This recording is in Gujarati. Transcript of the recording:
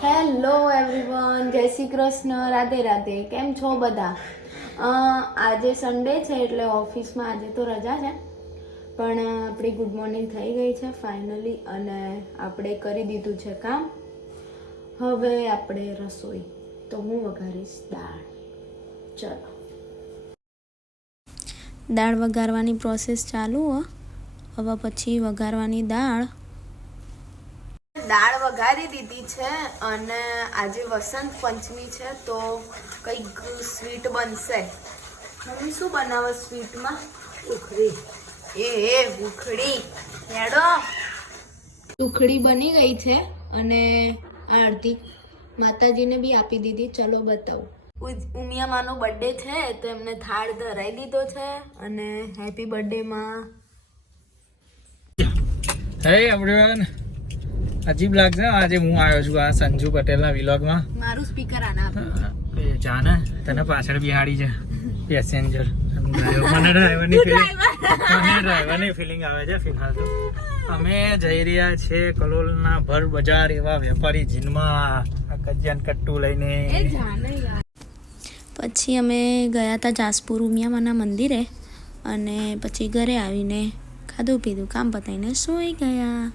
હેલો એવરીવન, જય શ્રી કૃષ્ણ, રાધે રાધે. કેમ છો બધા? આજે સન્ડે છે એટલે ઓફિસમાં આજે તો રજા છે, પણ આપણી ગુડ મોર્નિંગ થઈ ગઈ છે ફાઇનલી અને આપણે કરી દીધું છે કામ. હવે આપણે રસોઈ તો હું વઘારીશ દાળ. ચલો, દાળ વઘારવાની પ્રોસેસ ચાલુ હો. હવે પછી વઘારવાની દાળ વઘારી દીધી છે અને આજે વસંત પંચમી છે તો કંઈક સ્વીટ બનશે. મમ્મી શું બનાવો સ્વીટમાં? ઉખડી. ઉખડી હેડો. ઉખડી બની ગઈ છે અને આરતી માતાજીને બી આપી દીધી. ચલો બતાવું. ઉમિયામાનો બર્થડે છે તો એમને થાળ ધરાઈ દીધો છે અને હેપી બર્થડે માં. હે એવરીવન, અજીબ લાગશે આજે હું આવ્યો છું આ સંજુ પટેલના વિલોગમાં. મારું સ્પીકર આના જાને તને પાછળ બિહાડી છે પેસેન્જર. મને ડ્રાઈવરની ફિલિંગ આવે છે. ફિલહાલ તો અમે જઈ રહ્યા છે કલોલના ભર બજાર એવા વેપારી જીનમાં આ કજિયાન કટ્ટુ લઈને. પછી અમે ગયા હતા જાસપુર ઉમિયામાના મંદિરે અને પછી ઘરે આવીને ખાધું પીધું કામ પતાવીને સૂઈ ગયા.